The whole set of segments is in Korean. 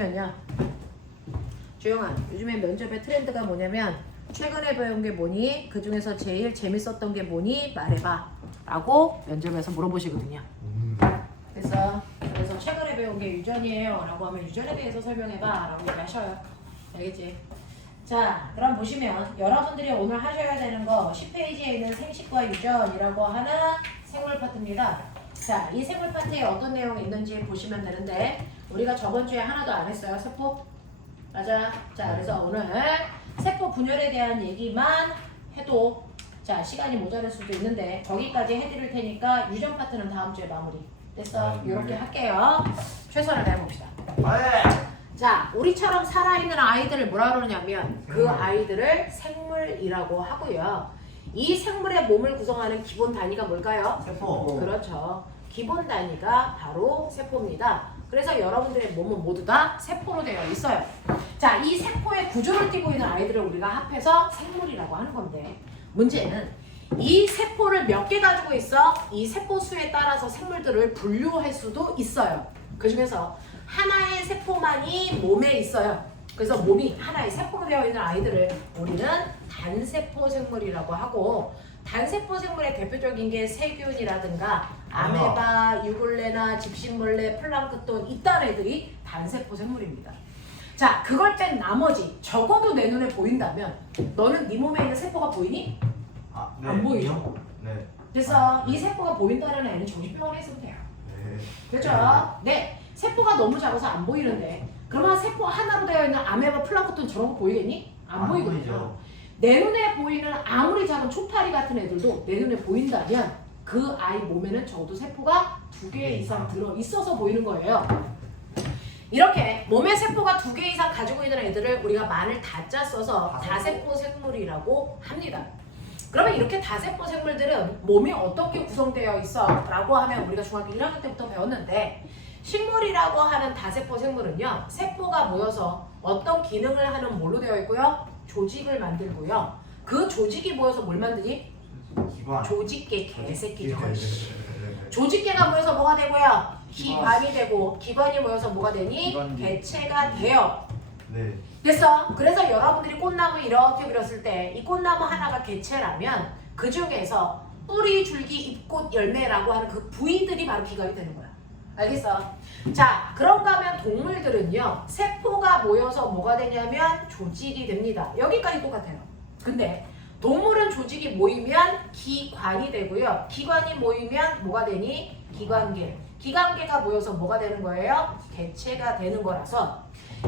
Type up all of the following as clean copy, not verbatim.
보시면요. 주영아, 요즘에 면접의 트렌드가 뭐냐면 최근에 배운 게 뭐니? 그 중에서 제일 재밌었던 게 뭐니? 말해봐 라고 면접에서 물어보시거든요. 그래서 최근에 배운 게 유전이에요 라고 하면 유전에 대해서 설명해봐 라고 얘기하셔요. 알겠지? 자, 그럼 보시면 여러분들이 오늘 하셔야 되는 거 10페이지에 있는 생식과 유전이라고 하는 생물 파트입니다. 자, 이 생물 파트에 어떤 내용이 있는지 보시면 되는데 우리가 저번 주에 하나도 안 했어요. 세포? 맞아. 자, 그래서 오늘 세포 분열에 대한 얘기만 해도 자, 시간이 모자랄 수도 있는데 거기까지 해드릴 테니까 유전 파트는 다음 주에 마무리. 됐어? 이렇게 할게요. 최선을 다해봅시다. 자, 우리처럼 살아있는 아이들을 뭐라 그러냐면 그 아이들을 생물이라고 하고요. 이 생물의 몸을 구성하는 기본 단위가 뭘까요? 세포. 그렇죠. 기본 단위가 바로 세포입니다. 그래서 여러분들의 몸은 모두 다 세포로 되어 있어요. 자, 이 세포의 구조를 띠고 있는 아이들을 우리가 합해서 생물이라고 하는 건데 문제는 이 세포를 몇 개 가지고 있어? 이 세포 수에 따라서 생물들을 분류할 수도 있어요. 그 중에서 하나의 세포만이 몸에 있어요. 그래서 몸이 하나의 세포로 되어 있는 아이들을 우리는 단세포 생물이라고 하고 단세포 생물의 대표적인 게 세균이라든가 아메바, 유골레나 집신벌레, 플랑크톤 이딴 애들이 단세포 생물입니다. 자, 그걸 뺀 나머지 적어도 내 눈에 보인다면 너는 네 몸에 있는 세포가 보이니? 네. 안 보이죠? 네. 그래서 이 세포가 보인다는 애는 정신병원에 있으면 돼요. 네. 그렇죠? 네. 세포가 너무 작아서 안 보이는데 그러면 세포 하나로 되어 있는 아메바, 플랑크톤 저런 거 보이겠니? 안 보이거든요. 보이죠. 내 눈에 보이는 아무리 작은 초파리 같은 애들도 내 눈에 보인다면 그 아이 몸에는 적어도 세포가 2개 이상 들어 있어서 보이는 거예요. 이렇게 몸에 세포가 2개 이상 가지고 있는 애들을 우리가 말을 다짜 써서 다세포 생물이라고 합니다. 그러면 이렇게 다세포 생물들은 몸이 어떻게 구성되어 있어? 라고 하면 우리가 중학교 1학년 때부터 배웠는데 식물이라고 하는 다세포 생물은요. 세포가 모여서 어떤 기능을 하는 뭘로 되어 있고요? 조직을 만들고요. 그 조직이 모여서 뭘 만드니? 기관. 조직계 개새끼죠. 네. 조직계가 모여서 뭐가 되고요? 기관이 되고 기관이 모여서 뭐가 되니? 기관지. 개체가 돼요. 네. 됐어? 그래서 여러분들이 꽃나무 이렇게 그렸을 때 이 꽃나무 하나가 개체라면 그 중에서 뿌리, 줄기, 잎꽃, 열매라고 하는 그 부위들이 바로 기관이 되는 거야. 알겠어? 자, 그런가 하면 동물들은요. 세포가 모여서 뭐가 되냐면 조직이 됩니다. 여기까지 똑같아요. 근데 동물은 조직이 모이면 기관이 되고요. 기관이 모이면 뭐가 되니? 기관계. 기관계가 모여서 뭐가 되는 거예요? 개체가 되는 거라서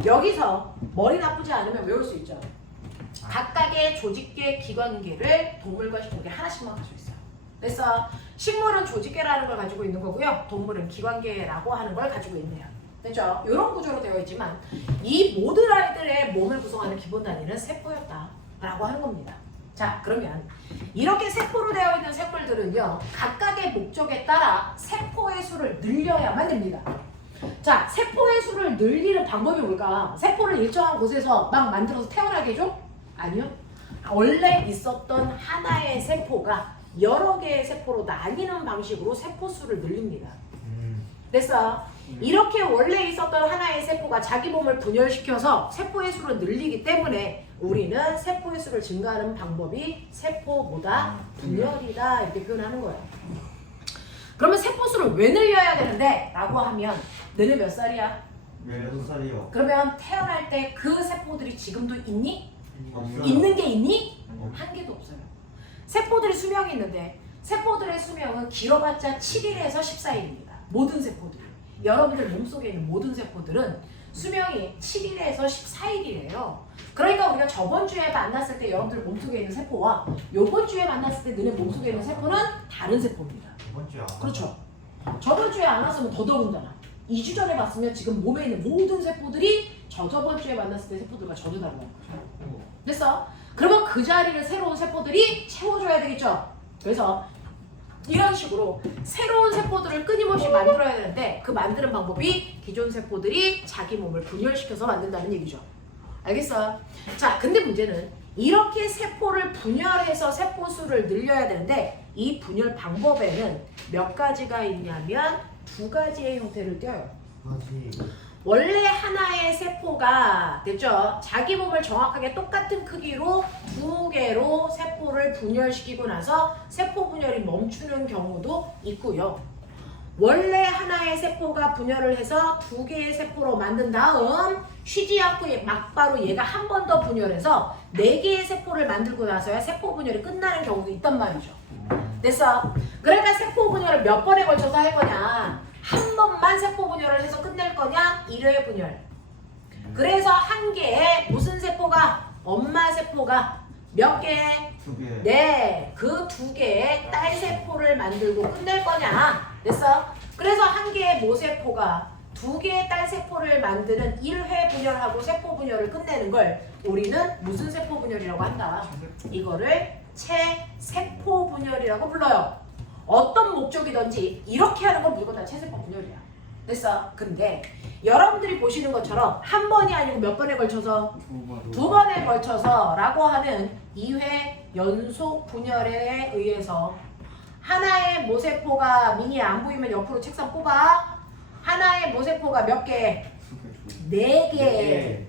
여기서 머리 나쁘지 않으면 외울 수 있죠. 각각의 조직계, 기관계를 동물과 식물이 하나씩만 가지고 있어요. 그래서 식물은 조직계라는 걸 가지고 있는 거고요. 동물은 기관계라고 하는 걸 가지고 있네요. 됐죠? 이런 구조로 되어 있지만 이 모든 아이들의 몸을 구성하는 기본 단위는 세포였다라고 하는 겁니다. 자, 그러면 이렇게 세포로 되어 있는 생물들은요. 각각의 목적에 따라 세포의 수를 늘려야만 됩니다. 자, 세포의 수를 늘리는 방법이 뭘까? 세포를 일정한 곳에서 막 만들어서 태어나게 해줘? 아니요. 원래 있었던 하나의 세포가 여러 개의 세포로 나뉘는 방식으로 세포 수를 늘립니다. 그래서 이렇게 원래 있었던 하나의 세포가 자기 몸을 분열시켜서 세포의 수를 늘리기 때문에 우리는 세포의 수를 증가하는 방법이 세포보다 분열이다 이렇게 표현하는 거예요. 그러면 세포 수를 왜 늘려야 되는데? 라고 하면 너는 몇 살이야? 16살이요. 그러면 태어날 때 그 세포들이 지금도 있니? 없어요. 있는 게 있니? 한 개도 없어요. 세포들이 수명이 있는데 세포들의 수명은 길어봤자 7일에서 14일입니다. 모든 세포들. 여러분들 몸속에 있는 모든 세포들은 수명이 7일에서 14일이래요. 그러니까 우리가 저번 주에 만났을 때 여러분들 몸속에 있는 세포와 요번 주에 만났을 때 너네 몸속에 있는 세포는 다른 세포입니다. 이번 주에 안 그렇죠. 저번 주에 안 왔으면 더더군다나 2주 전에 봤으면 지금 몸에 있는 모든 세포들이 저번 주에 만났을 때 세포들과 전혀 다른 거예요. 됐어? 그러면 그 자리를 새로운 세포들이 채워줘야 되겠죠. 그래서 이런 식으로 새로운 세포들을 끊임없이 만들어야 되는데 그 만드는 방법이 기존 세포들이 자기 몸을 분열시켜서 만든다는 얘기죠. 알겠어요? 자, 근데 문제는 이렇게 세포를 분열해서 세포 수를 늘려야 되는데 이 분열 방법에는 몇 가지가 있냐면 2가지의 형태를 띄어요. 원래 하나의 세포가 됐죠? 자기 몸을 정확하게 똑같은 크기로 두 개로 세포를 분열시키고 나서 세포 분열이 멈추는 경우도 있고요. 원래 하나의 세포가 분열을 해서 두 개의 세포로 만든 다음 쉬지 않고 막바로 얘가 한 번 더 분열해서 네 개의 세포를 만들고 나서야 세포 분열이 끝나는 경우도 있단 말이죠. 됐어? 그러니까 세포 분열을 몇 번에 걸쳐서 할 거냐? 한 번만 세포 분열을 해서 끝낼 거냐? 1회 분열. 그래서 한 개의 무슨 세포가? 엄마 세포가 몇 개? 2개. 네, 그 두 개의 딸 세포를 만들고 끝낼 거냐? 됐어? 그래서 한 개의 모세포가 두 개의 딸 세포를 만드는 1회 분열하고 세포 분열을 끝내는 걸 우리는 무슨 세포 분열이라고 한다? 이거를 체세포 분열이라고 불러요. 어떤 목적이든지 이렇게 하는 건 무조건 다 체세포 분열이야. 됐어? 근데 여러분들이 보시는 것처럼 한 번이 아니고 몇 번에 걸쳐서 두 번에 걸쳐서 라고 하는 2회 연속 분열에 의해서 하나의 모세포가 미니 안 보이면 옆으로 책상 뽑아. 하나의 모세포가 몇 개? 4개.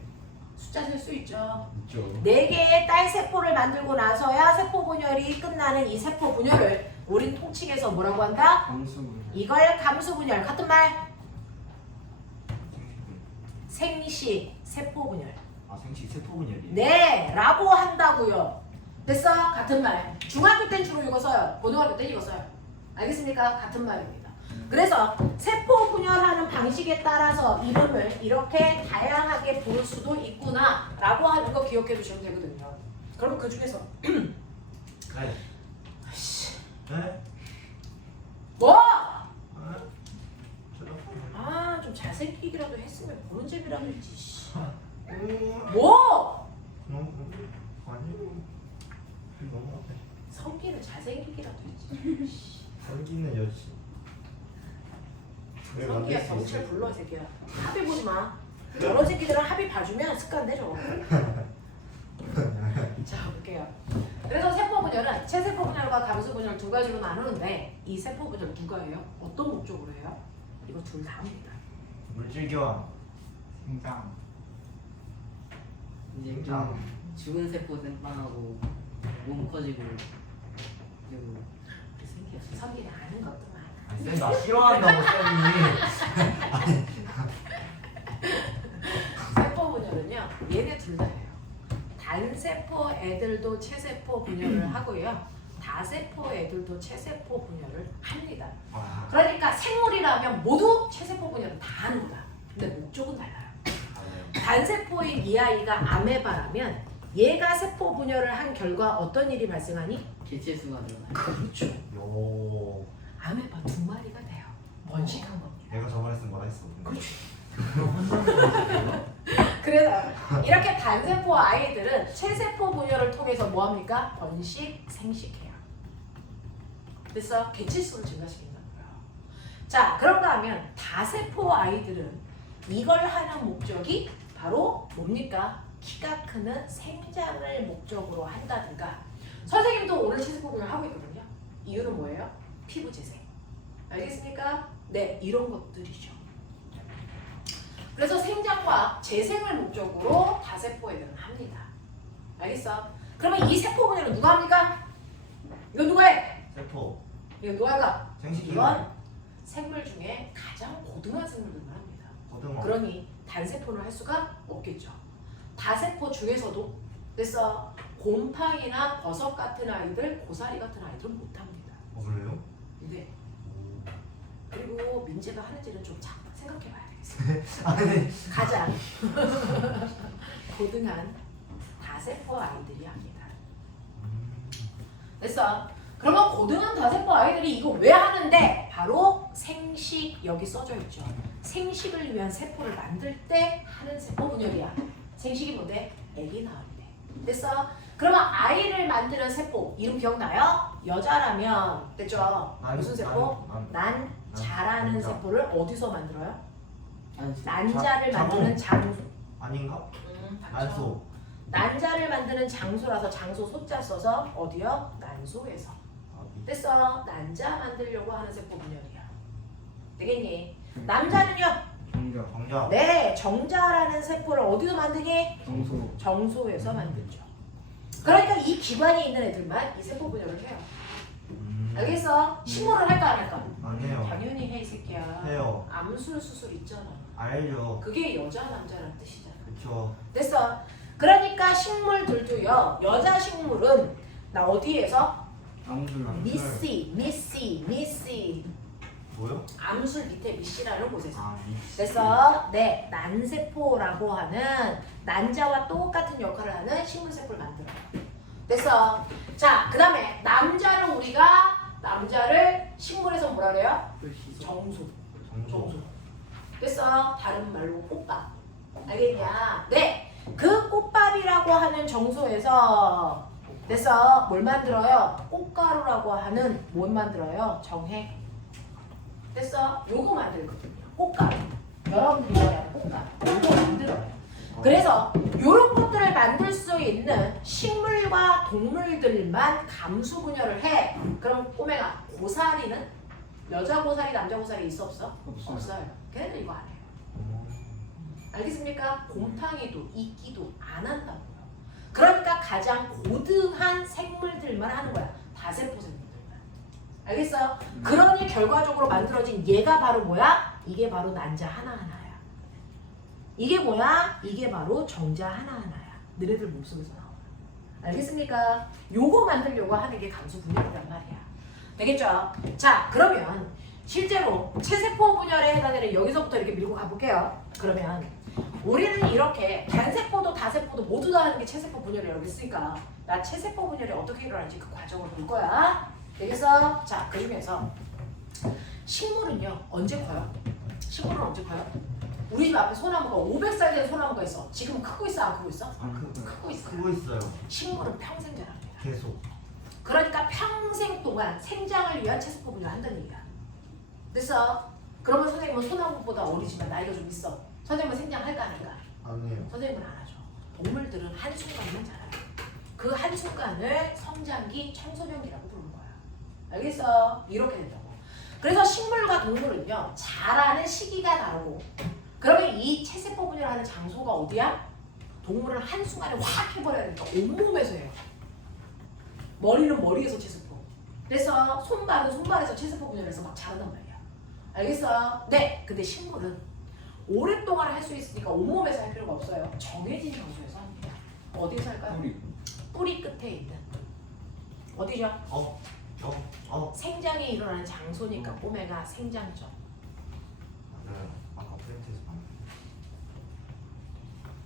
숫자 셀 수 있죠. 있죠. 4개의 딸 세포를 만들고 나서야 세포 분열이 끝나는 이 세포 분열을 우린 통칭해서 뭐라고 한다? 이걸 감수 분열. 같은 말? 생식 세포 분열. 아, 생식 세포 분열이에요? 네, 라고 한다고요. 됐어? 같은 말. 중학교 땐 주로 이거 써요. 고등학교 땐 이거 써요. 알겠습니까? 같은 말입니다. 그래서 세포 분열하는 방식에 따라서 이름을 이렇게 다양하게 부를 수도 있구나 라고 하는 거 기억해 두시면 되거든요. 그럼 그 중에서 네. 네? 뭐? 네? 아, 좀 잘생기기라도 했으면 보는 재미라도 있지. 씨. 음. 뭐? 아니. 너무 성기는 잘생기기라도 있지. 설기는 여지. 성기야 경찰 불러 이 새끼야. 합의 보지 마. 여러 새끼들은 합의 봐주면 습관돼 저거. 자 볼게요. 그래서 세포 분열은 체세포 분열과 감수 분열 두 가지로 나누는데 이 세포 분열 누가 해요? 어떤 목적으로 해요? 이거 둘 다 합니다. 물질 교환. 생장. 이제 좀 죽은 세포 생방하고 몸 커지고 그리고 우리 새끼야 성기는 아는 것도 많아. 쌤, 나 싫어한다고, 쌤이. 세포 분열은요 얘네 둘 다 해요. 단세포 애들도 체세포 분열을 하고요. 다세포 애들도 체세포 분열을 합니다. 와. 그러니까 생물이라면 모두 체세포 분열을 다 하는 거다. 근데 목적은 달라요. 단세포인 이 아이가 아메바라면 얘가 세포 분열을 한 결과 어떤 일이 발생하니? 개체수가 늘어나요. 그렇죠. 요. 아메바 2마리가 돼요. 번식한 겁니다. 내가 저번에 쓴 거라 했어. 그렇죠. 그래서 이렇게 단세포 아이들은 체세포 분열을 통해서 뭐합니까? 번식, 생식해요. 그래서 개체수를 증가시킨다는 거예요. 자, 그런가 하면 다세포 아이들은 이걸 하는 목적이 바로 뭡니까? 키가 크는 생장을 목적으로 한다든가. 선생님도 오늘 체세포 분열 하고 있거든요. 이유는 뭐예요? 피부 재생. 알겠습니까? 네, 이런 것들이죠. 그래서 생장과 재생을 목적으로 다세포 애들은 합니다. 알겠어? 그러면 이 세포 분열은 누가 합니까? 이건 누가 해? 세포. 이건 누가 할까? 생식 이건 생물 중에 가장 고등한 생물들만 합니다. 고등어. 그러니 단세포는 할 수가 없겠죠. 다세포 중에서도 그래서 곰팡이나 버섯 같은 아이들, 고사리 같은 아이들은 못합니다. 그래요? 네. 그리고 민재가 하는지는 좀 생각해봐야 되겠어요. 아니. 가장 고등한 다세포 아이들이 합니다. 됐어. 그러면 고등한 다세포 아이들이 이거 왜 하는데? 바로 생식, 여기 써져 있죠. 생식을 위한 세포를 만들 때 하는 세포 분열이야. 생식이 뭔데? 애기 낳을 때. 됐어? 그러면 아이를 만드는 세포 이름 기억나요? 여자라면 됐죠? 무슨 세포? 난자라는 난자. 세포를 어디서 만들어요? 안수. 난자를 자궁. 만드는 장소. 아닌가? 맞죠? 난소. 난자를 만드는 장소라서 장소 소자 써서 어디요? 난소에서. 됐어. 난자 만들려고 하는 세포 분열이야. 되겠니? 남자는요? 정자. 정자. 네, 정자라는 세포를 어디서 만드니? 정소. 정소에서 만들죠. 그러니까 이 기관이 있는 애들만 이 세포 분열을 해요. 알겠어? 심호를 할까 안 할까? 안 해요. 당연히 해, 이 새끼야. 해요. 암술 수술 있잖아. 알죠. 그게 여자 남자라는 뜻이잖아. 그쵸. 됐어. 그러니까 식물들도요. 여자 식물은 나 어디에서? 암술. 미씨. 뭐요? 암술 밑에 미씨라는 곳에서. 아, 됐어? 네, 난세포라고 하는 난자와 똑같은 역할을 하는 식물세포를 만들어요. 됐어? 자, 그 다음에 남자를 식물에서 뭐라 그래요? 정수. 정조. 됐어? 다른 말로 꽃밥. 알겠냐? 네, 그 꽃밥이라고 하는 정소에서 됐어? 뭘 만들어요? 꽃가루라고 하는 뭘 만들어요? 정액. 됐어? 요거 만들거든요. 꽃가루. 여러분들이 말하는 꽃가루. 요거 만들어요. 그래서 요런 것들을 만들 수 있는 식물과 동물들만 감수 분열을 해. 그럼 꼬맹아, 고사리는? 여자 고사리, 남자 고사리 있어 없어? 없어요. 걔네들 이거 안 해요. 알겠습니까? 곰팡이도 이끼도 안 한다고요. 그러니까 가장 고등한 생물들만 하는 거야. 다세포 생물들만. 알겠어? 그러니 결과적으로 만들어진 얘가 바로 뭐야? 이게 바로 난자 하나하나야. 이게 뭐야? 이게 바로 정자 하나하나야. 너네들 몸속에서 나와. 알겠습니까? 요거 만들려고 하는 게 감수 분열이란 말이야. 되겠죠? 자, 그러면 실제로 체세포 분열에 해당되는 여기서부터 이렇게 밀고 가볼게요. 그러면 우리는 이렇게 단세포도 다세포도 모두 다 하는 게 체세포 분열이라고 했으니까 나 체세포 분열이 어떻게 일어나는지 그 과정을 볼 거야. 되겠어? 자, 그 중에서 식물은요 언제 커요? 식물은 언제 커요? 우리 집 앞에 소나무가 500살 된 소나무가 있어. 지금 크고 있어 안 크고 있어? 크고 있어. 크고 있어요. 식물은 평생 자랍니다. 계속. 그러니까 평생 동안 생장을 위한 체세포 분열을 한다는 얘기야. 됐어? 그러면 선생님은 소나무보다 어리지만 나이가 좀 있어. 선생님은 생장할까 안 할까? 안 해요. 선생님은 안 하죠. 동물들은 한순간만 자라요. 그 한순간을 성장기 청소년기라고 부르는 거야. 알겠어? 이렇게 된다고. 그래서 식물과 동물은요 자라는 시기가 다르고 그러면 이 체세포 분열하는 장소가 어디야? 동물은 한순간에 확 해버려야 되니까 온몸에서 해요. 머리는 머리에서 체세포. 그래서 손발은 손발에서 체세포 분열해서 막 자란단 말이야. 알겠어? 네. 근데 식물은 오랫동안 할 수 있으니까 온몸에서 할 필요가 없어요. 정해진 장소에서 합니다. 어디서 할까요? 뿌리 끝에 있는. 어디죠? 생장이 일어나는 장소니까 꼬매가 생장점. 맞아요. 아까 프렌트에서 봤는데.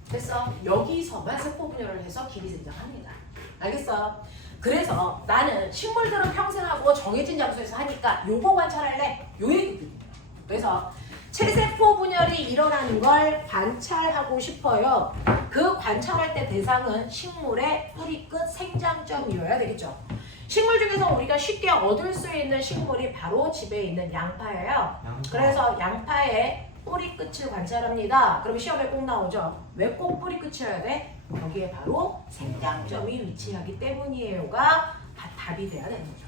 됐어? 여기서만 세포 분열을 해서 길이 생장합니다. 알겠어? 그래서 나는 식물들은 평생 하고 정해진 장소에서 하니까 요거 관찰할래? 요 얘기거든요. 그래서 체세포 분열이 일어나는 걸 관찰하고 싶어요. 그 관찰할 때 대상은 식물의 뿌리 끝 생장점이어야 되겠죠. 식물 중에서 우리가 쉽게 얻을 수 있는 식물이 바로 집에 있는 양파예요. 그래서 양파의 뿌리 끝을 관찰합니다. 그럼 시험에 꼭 나오죠. 왜 꼭 뿌리 끝이어야 돼? 거기에 바로 생장점이 위치하기 때문이에요가 답이 돼야 되는 거죠.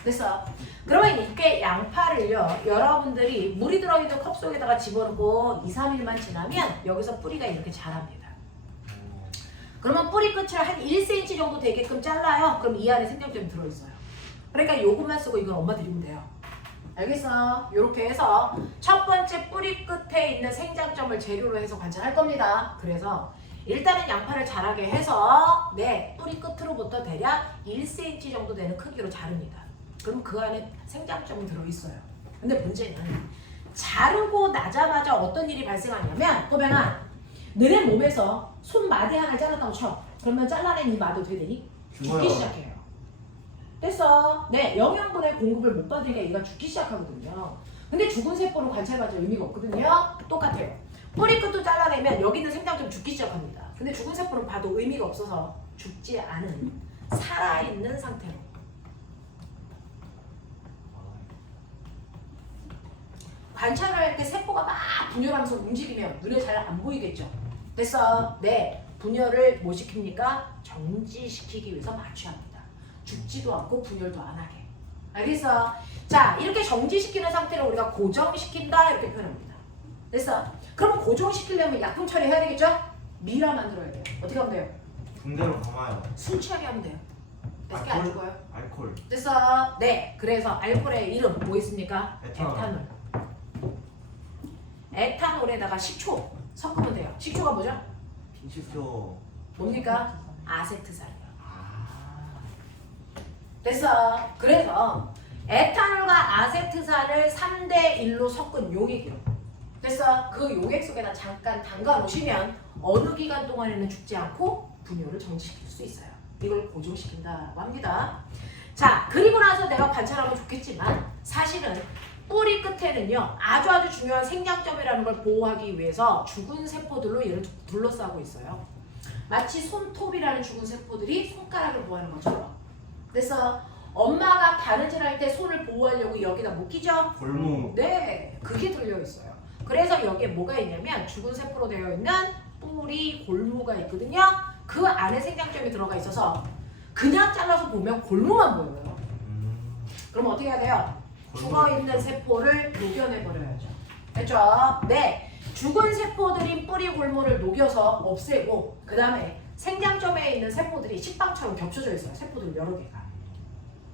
그래서 그러면 이렇게 양파를요 여러분들이 물이 들어있는 컵 속에다가 집어넣고 2-3일만 지나면 여기서 뿌리가 이렇게 자랍니다. 그러면 뿌리 끝을 한 1cm 정도 되게끔 잘라요. 그럼 이 안에 생장점이 들어있어요. 그러니까 요것만 쓰고 이건 엄마 드리면 돼요. 알겠어? 이렇게 해서 첫 번째 뿌리 끝에 있는 생장점을 재료로 해서 관찰할 겁니다. 그래서 일단은 양파를 자라게 해서 네 뿌리 끝으로부터 대략 1cm 정도 되는 크기로 자릅니다. 그럼 그 안에 생장점이 들어있어요. 근데 문제는 자르고 나자마자 어떤 일이 발생하냐면 꼬맹아 너네 몸에서 손마디 하나 잘랐다고 쳐. 그러면 잘라낸 이 마디 어떻게 되니? 죽기 시작해요. 됐어. 네, 영양분의 공급을 못 받으니까 얘가 죽기 시작하거든요. 근데 죽은 세포로 관찰해봤자 의미가 없거든요. 똑같아요. 뿌리 끝도 잘라내면 여기 있는 생장점 죽기 시작합니다. 근데 죽은 세포는 봐도 의미가 없어서 죽지 않은 살아있는 상태로. 관찰을 할 때 세포가 막 분열하면서 움직이면 눈에 잘 안 보이겠죠. 됐어. 네, 분열을 뭐 시킵니까? 정지시키기 위해서 마취합니다. 죽지도 않고 분열도 안 하게. 알겠어? 자, 이렇게 정지시키는 상태를 우리가 고정시킨다 이렇게 표현합니다. 됐어? 그럼 고정시키려면 약품 처리해야 되겠죠? 미라 만들어야 돼요. 어떻게 하면 돼요? 붕대로 감아요. 술 취하게 하면 돼요. 어떻게 안 죽어요? 알콜. 됐어. 네. 그래서 알코올의 이름 뭐 있습니까? 에탄올. 에탄올에다가 식초 섞으면 돼요. 식초가 뭐죠? 빈식초. 뭡니까? 아세트산이요. 아. 됐어. 그래서 에탄올과 아세트산을 3대1로 섞은 용액이요. 됐어. 그 용액 속에다 잠깐 담가 놓으시면 어느 기간 동안에는 죽지 않고 분열을 정지시킬 수 있어요. 이걸 고정시킨다고 합니다. 자, 그리고 나서 내가 관찰하면 좋겠지만 사실은 뿌리 끝에는요 아주 중요한 생장점이라는 걸 보호하기 위해서 죽은 세포들로 얘를 둘러싸고 있어요. 마치 손톱이라는 죽은 세포들이 손가락을 보호하는 것처럼. 그래서 엄마가 바느질 할 때 손을 보호하려고 여기다 못 끼죠? 골무. 네, 그게 들려 있어요. 그래서 여기에 뭐가 있냐면 죽은 세포로 되어 있는 뿌리 골무가 있거든요. 그 안에 생장점이 들어가 있어서 그냥 잘라서 보면 골무만 보여요. 그럼 어떻게 해야 돼요? 죽어있는 세포를 녹여내버려야죠. 됐죠? 네. 죽은 세포들인 뿌리 골무를 녹여서 없애고 그 다음에 생장점에 있는 세포들이 식빵처럼 겹쳐져 있어요. 세포들 여러 개가.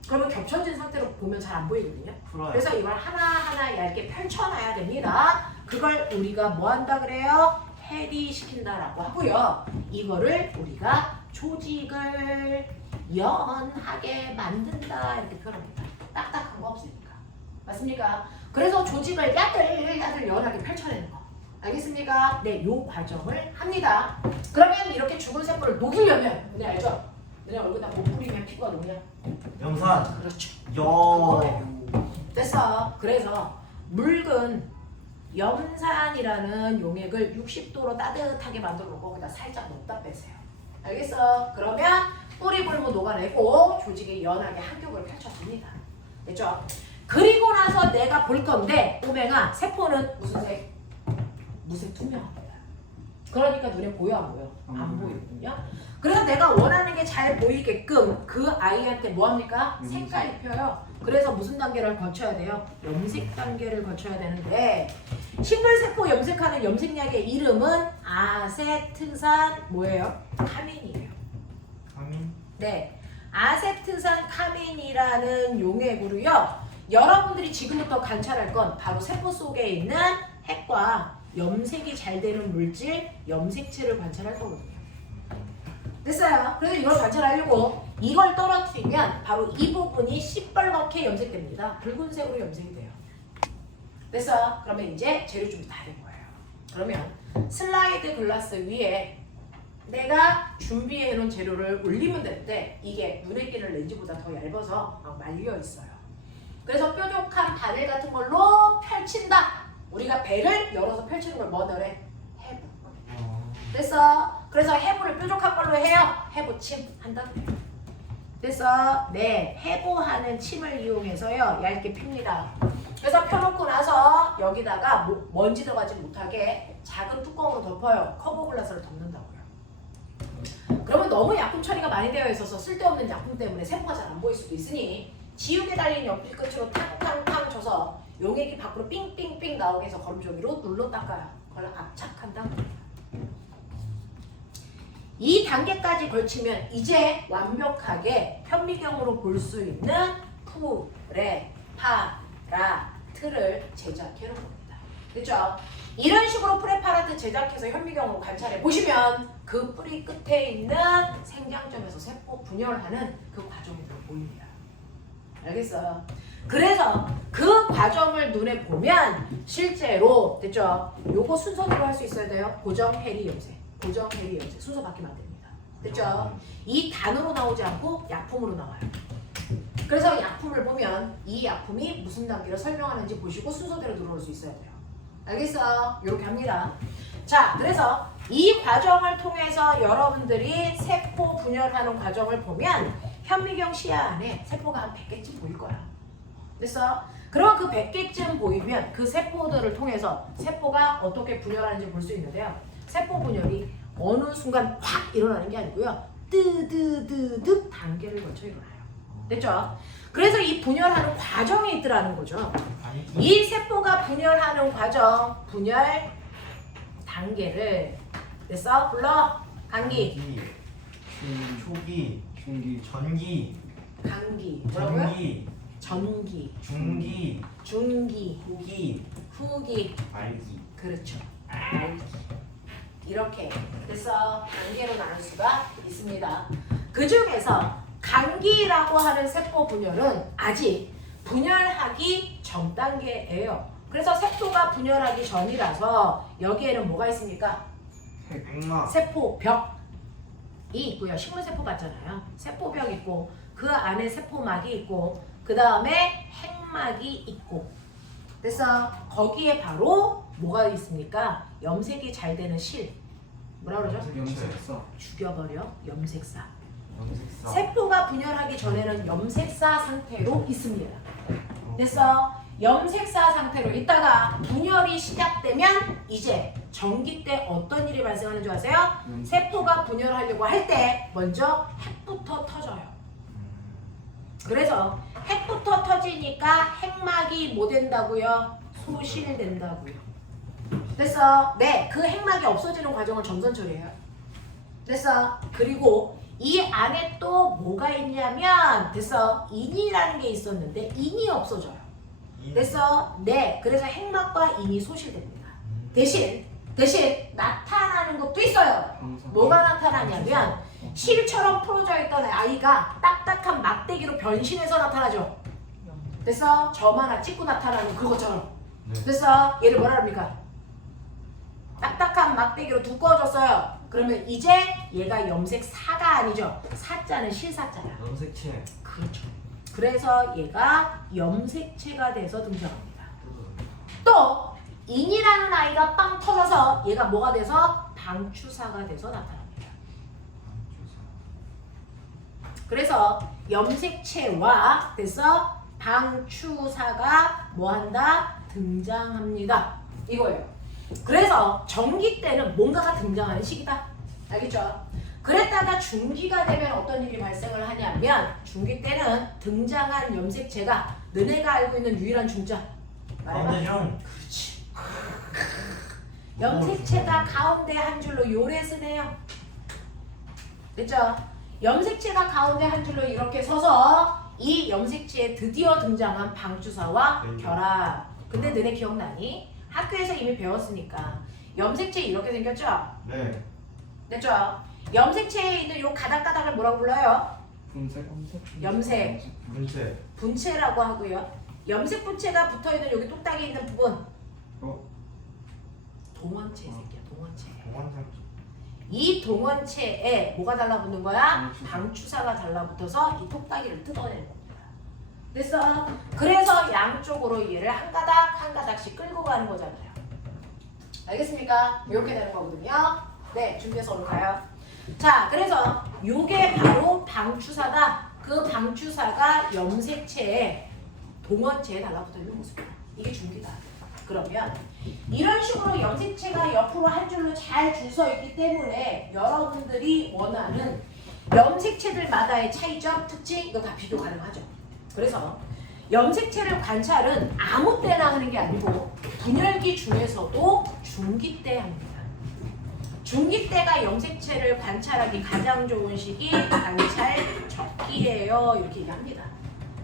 그러면 겹쳐진 상태로 보면 잘 안 보이거든요. 풀어요. 그래서 이걸 하나하나 얇게 펼쳐놔야 됩니다. 그걸 우리가 뭐 한다 그래요? 해리시킨다라고 하고요. 이거를 우리가 조직을 연하게 만든다 이렇게 표현합니다. 딱딱한 거 없으니까. 맞습니까? 그래서 조직을 야들야들 연하게 펼쳐내는 거. 알겠습니까? 네, 요 과정을 합니다. 그러면 이렇게 죽은 세포를 녹이려면 너네 알죠? 너네 얼굴에다 못 뿌리면 피부가 녹냐? 염산. 그렇죠. 여. 됐어. 그래서 묽은 염산이라는 용액을 60도로 따뜻하게 만들어 놓고 거기다 살짝 넣다 빼세요. 알겠어? 그러면 뿌리 골무 녹아내고 조직이 연하게 한겹을 펼쳤습니다. 됐죠? 그리고 나서 내가 볼 건데 오맹아 세포는 무슨 색? 무색 투명합니다. 그러니까 눈에 보여 안 보여? 안 보이거든요. 그래서 내가 원하는 게 잘 보이게끔 그 아이한테 뭐 합니까? 색깔 입혀요. 그래서 무슨 단계를 거쳐야 돼요? 염색 단계를 거쳐야 되는데 식물세포 염색하는 염색약의 이름은 아세트산 뭐예요? 카민이에요. 카민. 네, 아세트산 카민이라는 용액으로요. 여러분들이 지금부터 관찰할 건 바로 세포 속에 있는 핵과 염색이 잘 되는 물질, 염색체를 관찰할 거거든요. 됐어요. 그래서 이걸 관찰하려고 이걸 떨어뜨리면 바로 이 부분이 시뻘겋게 염색됩니다. 붉은색으로 염색이 돼요. 됐어. 그러면 이제 재료 준비 다 된 거예요. 그러면 슬라이드 글라스 위에 내가 준비해 놓은 재료를 올리면 되는데 이게 눈에 끼는 렌즈보다 더 얇아서 막 말려 있어요. 그래서 뾰족한 바늘 같은 걸로 펼친다. 우리가 배를 열어서 펼치는 걸 뭐라 그래? 해부. 됐어. 그래서 해부를 뾰족한 걸로 해요. 해부침 한다 그래요. 됐어. 네, 해부하는 침을 이용해서요 얇게 핍니다. 그래서 펴놓고 나서 여기다가 먼지 들어가지 못하게 작은 뚜껑으로 덮어요. 커버 글라스를 덮는다고요. 그러면 너무 약품 처리가 많이 되어 있어서 쓸데없는 약품 때문에 세포가 잘 안 보일 수도 있으니 지우개 달린 연필 끝으로 탕탕탕 쳐서 용액이 밖으로 삥삥삥 나오게 해서 거름조기로 눌러 닦아요. 그걸 압착한다. 이 단계까지 걸치면 이제 완벽하게 현미경으로 볼 수 있는 프레파라트를 제작해 놓은 겁니다. 그렇죠? 이런 식으로 프레파라트 제작해서 현미경으로 관찰해 보시면 그 뿌리 끝에 있는 생장점에서 세포 분열하는 그 과정이 보입니다. 알겠어요? 그래서 그 과정을 눈에 보면 실제로 됐죠? 요거 순서대로 할 수 있어야 돼요. 고정 해리 염색, 고정 해리 염색 순서 바뀌면 안 됩니다. 됐죠? 이 단으로 나오지 않고 약품으로 나와요. 그래서 약품을 보면 이 약품이 무슨 단계를 설명하는지 보시고 순서대로 들어올 수 있어야 돼요. 알겠어? 이렇게 합니다. 자, 그래서 이 과정을 통해서 여러분들이 세포 분열하는 과정을 보면 현미경 시야 안에 세포가 한 100개쯤 보일 거야. 됐어? 그럼 그 100개쯤 보이면 그 세포들을 통해서 세포가 어떻게 분열하는지 볼 수 있는데요. 세포 분열이 어느 순간 확 일어나는 게 아니고요. 뜨드드득 단계를 거쳐 일어나요. 됐죠? 그래서 이 분열하는 과정이 있더라는 거죠. 이 세포가 분열하는 과정, 분열 단계를 됐어? 불러. 강기. 초기, 중기, 전기, 강기. 뭐라고요? 전기, 전기. 중기, 중기. 후기, 후기. 말기. 그렇죠. 이렇게 됐어. 단계로 나눌 수가 있습니다. 그 중에서 강기라고 하는 세포 분열은 아직 분열하기 전 단계예요. 그래서 세포가 분열하기 전이라서 여기에는 뭐가 있습니까? 핵막, 세포벽이 있고요. 식물세포 같잖아요. 세포벽 있고 그 안에 세포막이 있고 그 다음에 핵막이 있고 그래서 거기에 바로 뭐가 있습니까? 염색이 잘 되는 실. 뭐라 그러죠? 염색사, 죽여버려. 염색사. 염색사. 세포가 분열하기 전에는 염색사 상태로 있습니다. 그래서 염색사 상태로 있다가 분열이 시작되면 이제 전기 때 어떤 일이 발생하는 줄 아세요? 세포가 분열하려고 할 때 먼저 핵부터 터져요. 그래서 핵부터 터지니까 핵막이 뭐 된다고요? 소실된다고요. 됐어? 네, 그 핵막이 없어지는 과정을 점선 처리해요. 됐어? 그리고 이 안에 또 뭐가 있냐면 됐어? 인이라는 게 있었는데 인이 없어져요. 됐어? 네, 그래서 핵막과 인이 소실됩니다. 대신 나타나는 것도 있어요. 뭐가 나타나냐면 실처럼 풀어져 있던 아이가 딱딱한 막대기로 변신해서 나타나죠. 됐어? 점 하나 찍고 나타나는 그것처럼. 네. 됐어? 얘를 뭐라 합니까? 딱딱한 막대기로 두꺼워졌어요. 그러면 이제 얘가 염색사가 아니죠. 사자는 실사자야. 염색체. 그렇죠. 그래서 얘가 염색체가 돼서 등장합니다. 또 인이라는 아이가 빵 터져서 얘가 뭐가 돼서 방추사가 돼서 나타납니다. 그래서 염색체와 돼서 방추사가 뭐한다? 등장합니다. 이거예요. 그래서 전기 때는 뭔가가 등장하는 시기다. 알겠죠? 그랬다가 중기가 되면 어떤 일이 발생을 하냐면 중기 때는 등장한 염색체가 너네가 알고 있는 유일한 중자 말해봐. 가운데중. 그렇지. 염색체가 가운데 한 줄로 요래 쓰네요. 됐죠? 염색체가 가운데 한 줄로 이렇게 서서 이 염색체에 드디어 등장한 방주사와 결합. 근데 너네 기억나니? 학교에서 이미 배웠으니까 염색체 이렇게 생겼죠? 네. 됐죠? 염색체에 있는 요 가닥가닥을 뭐라고 불러요? 분색, 염색. 문체. 분체라고 하고요. 염색 분체가 붙어있는 여기 뚝딱이 있는 부분 동원체 새끼야. 동원체. 공원장. 이 동원체에 뭐가 달라붙는 거야? 방추사. 방추사가 달라붙어서 이 뚝딱이를 뜯어내는 겁니다. 됐어? 그래서 양쪽으로 얘를 한 가닥 한 가닥씩 끌고 가는 거잖아요. 알겠습니까? 이렇게 되는 거거든요. 네, 준비해서 오늘 가요. 자, 그래서 요게 바로 방추사다. 그 방추사가 염색체에 동원체에 달라붙어 있는 모습이야. 이게 중기다. 그러면 이런 식으로 염색체가 옆으로 한 줄로 잘 줄 서 있기 때문에 여러분들이 원하는 염색체들마다의 차이점, 특징 이거 다 비교 가능하죠. 그래서 염색체를 관찰은 아무 때나 하는 게 아니고 분열기 중에서도 중기 때 합니다. 중기 때가 염색체를 관찰하기 가장 좋은 시기 관찰 적기예요. 이렇게 얘기합니다.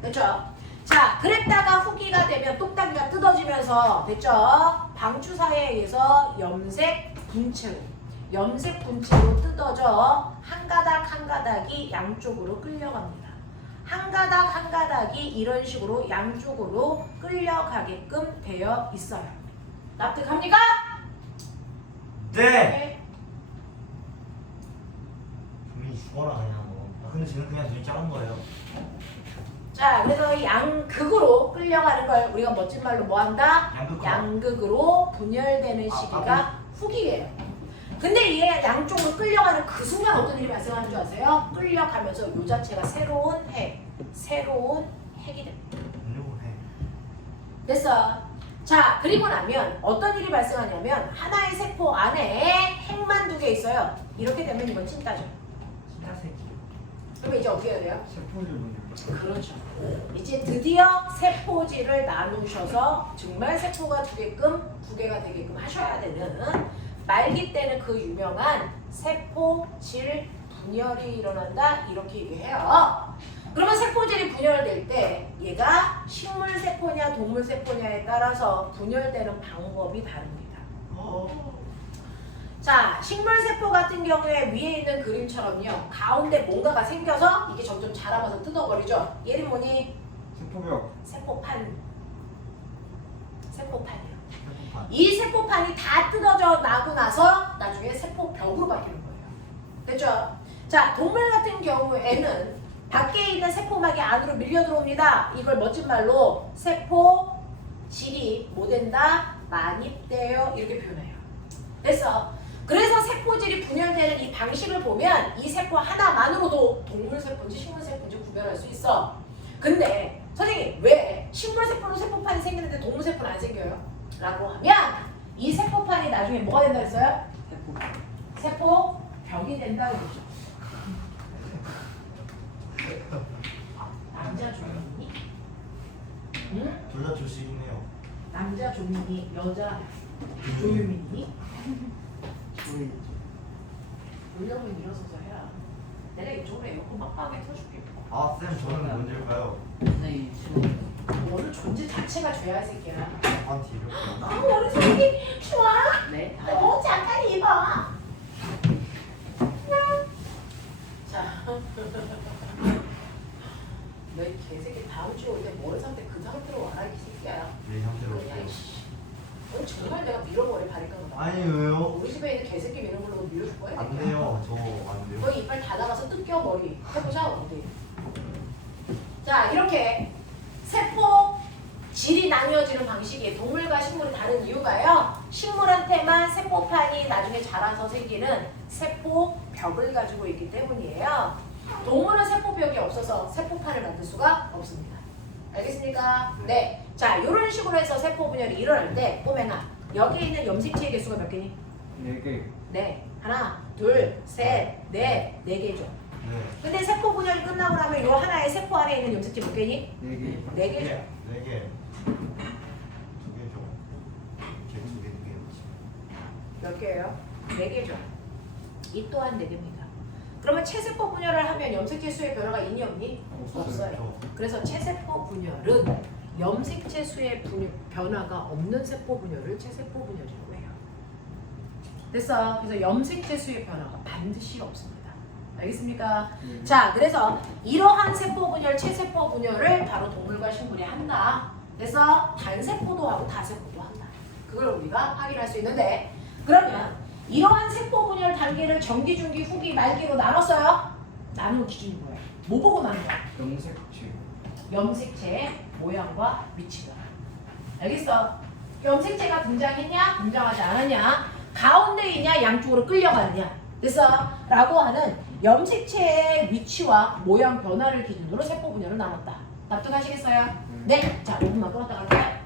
됐죠? 자, 그랬다가 후기가 되면 뚝딱이가 뜯어지면서 됐죠? 방추사에 의해서 염색 분체로 뜯어져 한 가닥 한 가닥이 양쪽으로 끌려갑니다. 한 가닥 한 가닥이 이런 식으로 양쪽으로 끌려가게끔 되어 있어요. 납득합니까? 네. 분명히 죽어라 그냥 뭐. 아, 근데 쟤는 그냥 눈이 작은 거예요. 자, 그래서 이 양극으로 끌려가는 걸 우리가 멋진 말로 뭐 한다? 양극화. 양극으로 분열되는 시기가 후기예요. 근데 얘 양쪽으로 끌려가는 그 순간 어떤 일이 발생하는 줄 아세요? 끌려가면서 이 자체가 새로운 핵이 됩니다. 누구 해? 됐어. 자, 그리고 나면 어떤 일이 발생하냐면 하나의 세포 안에 핵만 2개 있어요. 이렇게 되면 이건 찐따죠. 진짜 새끼. 그럼 이제 어떻게 해야 돼요? 세포를 보는 그렇죠. 이제 드디어 세포질을 나누셔서 정말 세포가 2개가 되게끔 하셔야 되는 말기 때는 그 유명한 세포질 분열이 일어난다 이렇게 얘기해요. 그러면 세포질이 분열될 때 얘가 식물 세포냐 동물 세포냐에 따라서 분열되는 방법이 다릅니다. 자, 식물 세포 같은 경우에 위에 있는 그림처럼요. 가운데 뭔가가 생겨서 이게 점점 자라면서 뜯어버리죠. 얘는 뭐니? 세포벽. 세포판. 세포판이요. 세포판. 이 세포판이 다 뜯어져 나고 나서 나중에 세포벽으로 바뀌는 거예요. 됐죠? 자, 동물 같은 경우에는 밖에 있는 세포막이 안으로 밀려 들어옵니다. 이걸 멋진 말로 세포질이 뭐 된다? 만입돼요. 이렇게 표현해요. 그래서 세포질이 분열되는 이 방식을 보면 이 세포 하나만으로도 동물 세포인지 식물 세포인지 구별할 수 있어. 근데 선생님 왜 식물 세포는 세포판이 생기는데 동물 세포는 안 생겨요? 라고 하면 이 세포판이 나중에 뭐가 된다 했어요? 세포벽이 된다고 그러죠. 남자 조민이? 응? 둘 다 조식이네요. 남자 조민이, 여자 조유민이? 물려면 일어서서 해라. 내가 이쪽으로 에어컨 빡빡하게 틀어줄게. 아, 쌤, 저는 뭔일까요? 선생님 추워요. 너는 존재 자체가 죄야, 이 새끼야. 안티 이렇게. 아, 우리 새끼 좋아. 네? 잠깐 입어. 자, 너희 개새끼 다음 주에 올 때 머리 상태 그 상태로 와라, 이 새끼야. 내 상태로. 그냥 씨. 너 정말 내가 밀어버려 바릴까 보다. 아니, 왜요? 우리 집에 있는 개새끼 미는 걸로 밀어줄 거야? 안 돼요. 저 안 돼요. 너 이빨 다 나가서 뜯겨 머리. 해보자 어디. 자, 이렇게 세포 질이 나뉘어지는 방식이 동물과 식물이 다른 이유가요. 식물한테만 세포판이 나중에 자라서 생기는 세포벽을 가지고 있기 때문이에요. 동물은 세포벽이 없어서 세포판을 만들 수가 없습니다. 알겠습니까? 네. 자, 이런 식으로 해서 세포 분열이 일어날 때 꼬맹아, 여기 있는 염색체의 개수가 몇 개니? 4개. 네. 하나, 둘, 셋, 넷, 네 개죠. 네. 근데 세포 분열이 끝나고 나면 이 하나의 세포 안에 있는 염색체 몇 개니? 4개. 네 개죠. 4개. 2개죠. 이렇게 2개. 몇 개예요? 네 개죠. 이 또한 네 개입니다. 그러면 체세포 분열을 하면 염색체 수의 변화가 있니 없니? 없어요. 그래서 체세포 분열은 염색체 수의 변화가 없는 세포 분열을 체세포 분열이라고 해요. 됐어. 그래서 염색체 수의 변화가 반드시 없습니다. 알겠습니까? 자, 그래서 이러한 세포 분열, 체세포 분열을 바로 동물과 식물이 한다. 그래서 단세포도 하고 다세포도 한다. 그걸 우리가 확인할 수 있는데, 그러면 이러한 세포 분열 단계를 전기, 중기, 후기, 말기로 나눴어요. 나누는 기준이 뭐예요? 뭐 보고 나눈 거야? 염색체. 염색체의 모양과 위치가. 알겠어? 염색체가 등장했냐? 등장하지 않았냐? 가운데 있냐? 양쪽으로 끌려가느냐? 됐어? 라고 하는 염색체의 위치와 모양 변화를 기준으로 세포 분열을 나눴다. 납득하시겠어요? 네. 자, 5분만 끌었다 갈게요.